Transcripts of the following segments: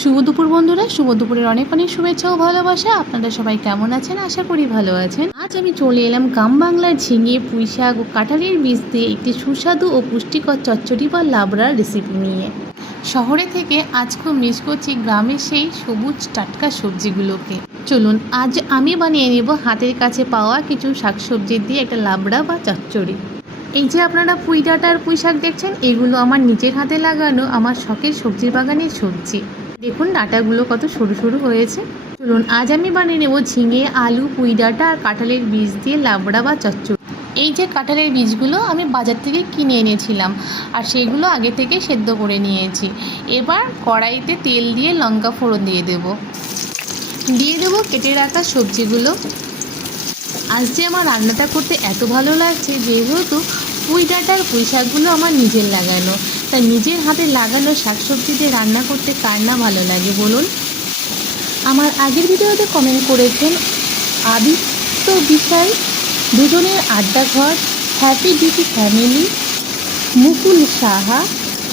শুভ দুপুর বন্ধুরা, শুভ দুপুরের অনেক অনেক শুভেচ্ছা ও ভালোবাসা। আপনারা সবাই কেমন আছেন? আশা করি ভালো আছেন। আজ আমি চলে এলাম গ্রাম বাংলার ঝিঙে, পুঁইশাক ও কাঁঠালের বীজ দিয়ে একটি সুস্বাদু ও পুষ্টিকর চচ্চড়ি বা লাবড়ার রেসিপি নিয়ে। শহরে থেকে আজ খুব মিস করছি গ্রামের সেই সবুজ টাটকা সবজিগুলোকে। চলুন আজ আমি বানিয়ে নেব হাতের কাছে পাওয়া কিছু শাকসবজি দিয়ে একটা লাবড়া বা চচ্চড়ি। এই যে আপনারা পুঁই ডাঁটা আর পুঁই শাক দেখছেন, এগুলো আমার নিজের হাতে লাগানো আমার শখের সবজির বাগানের সবজি। দেখুন ডাঁটাগুলো কত সরু সরু হয়েছে। চলুন আজ আমি বানিয়ে নেব ঝিঙে, আলু, পুঁই ডাঁটা আর কাঁঠালের বীজ দিয়ে লাবড়া বা চচ্চড়ি। এই যে কাঁঠালের বীজগুলো আমি বাজার থেকে কিনে এনেছিলাম আর সেগুলো আগে থেকে সেদ্ধ করে নিয়েছি। এবার কড়াইতে তেল দিয়ে লঙ্কা ফোড়ন দিয়ে দেবো কেটে রাখা সবজিগুলো। আজ যে আমার রান্নাটা করতে এত ভালো লাগছে, যেহেতু পুঁই ডাঁটা আর পুঁই শাকগুলো আমার নিজের লাগানো, তাই নিজের হাতে লাগানো শাকসবজি দিয়ে রান্না করতে কার না ভালো লাগে বলুন। আমার আগের ভিডিওতে কমেন্ট করেছেন আদিত্য বিশাল, দুজনের আড্ডা ঘর, হ্যাপি ডিপি ফ্যামিলি, মুকুল সাহা,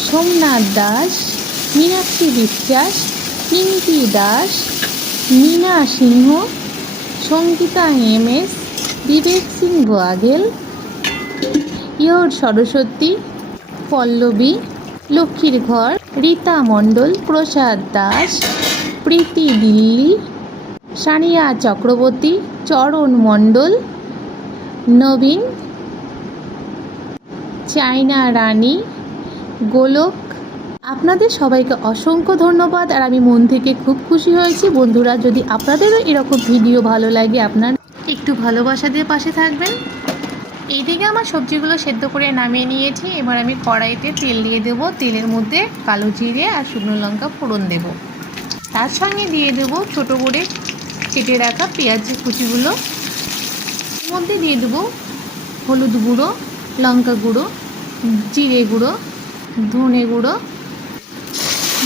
সোমনাথ দাস, মীনাক্ষী বিশ্বাস, পিঙ্কি দাস, মীনা সিংহ, সঙ্গীতা এমএস, বিবেক সিং গোয়াগেল, ইয়র সরস্বতী, পল্লবী, লক্ষ্মীর ঘর, রীতা মণ্ডল, প্রসাদ দাস, প্রীতি দিল্লি, সানিয়া চক্রবর্তী, চরণ মণ্ডল, নবীন, চায়না রানী, গোলক। আপনাদের সবাইকে অসংখ্য ধন্যবাদ আর আমি মন থেকে খুব খুশি হয়েছি। বন্ধুরা, যদি আপনাদেরও এরকম ভিডিও ভালো লাগে, আপনার একটু ভালোবাসা দিয়ে পাশে থাকবেন। এইদিকে আমার সবজিগুলো সেদ্ধ করে নামিয়ে নিয়েছি। এবার আমি কড়াইতে তেল দিয়ে দেবো। তেলের মধ্যে কালো জিরে আর শুকনো লঙ্কা ফোড়ন দেব। তার সঙ্গে দিয়ে দেবো ছোটো করে কেটে রাখা পেঁয়াজ কুচিগুলো। এর মধ্যে দিয়ে দেবো হলুদ গুঁড়ো, লঙ্কা গুঁড়ো, জিরে গুঁড়ো, ধনে গুঁড়ো।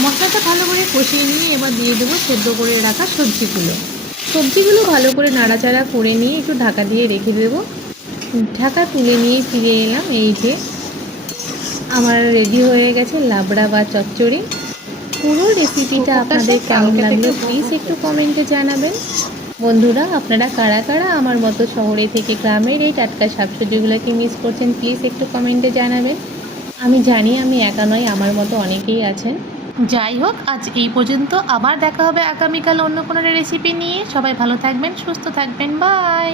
মশলাটা ভালো করে কষিয়ে নিয়ে এবার দিয়ে দেবো সেদ্ধ করে রাখা সবজিগুলো ভালো করে নাড়াচাড়া করে নিয়ে একটু ঢাকা দিয়ে রেখে দেবো। ঢাকা তুলে নিয়ে ফিরে এলাম। এই যে আমার রেডি হয়ে গেছে লাবড়া বা চচ্চড়ি। পুরো রেসিপিটা আপনাদের কেমন লাগলো প্লিজ একটু কমেন্টে জানাবেন। বন্ধুরা, আপনারা কারা কারা আমার মতো শহরে থেকে গ্রামের এই টাটকা শাকসবজিগুলোকে মিস করছেন প্লিজ একটু কমেন্টে জানাবেন। আমি জানি আমি একা নয়, আমার মতো অনেকেই আছেন। যাই হোক, আজ এই পর্যন্ত। আবার দেখা হবে আগামীকাল অন্য কোনো রেসিপি নিয়ে। সবাই ভালো থাকবেন, সুস্থ থাকবেন, বাই।